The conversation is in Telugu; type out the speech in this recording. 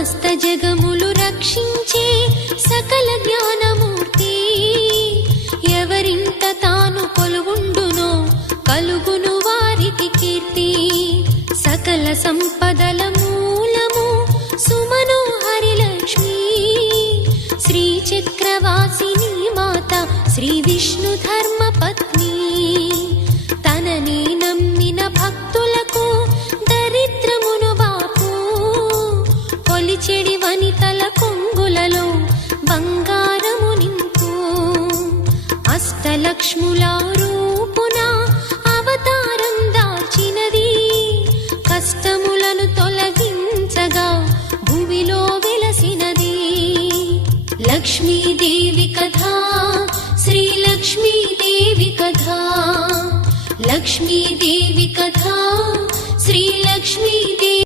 సమస్త జగములు రక్షించే సకల జ్ఞానమూర్తి ఎవరింట తాను కొలువుండునో కలుగును వారికి కీర్తి సకల సంపదల మూలము సుమనోహరి లక్ష్మి శ్రీ చక్రవాసిని మాత శ్రీ విష్ణు ధర్మ పత్ని తనని నమ్మిన భక్తులకు దరిద్రమును బాపు కొలిచెడి వనితల కొంగులలో బంగారము నింపు అష్టలక్ష్ముల రూపున అవతారం దాల్చినది కష్టములను తొలగించగా భూమిలో వెలసినది లక్ష్మీదేవి కథా శ్రీ లక్ష్మీదేవి కథా లక్ష్మీదేవి కథా శ్రీ లక్ష్మీ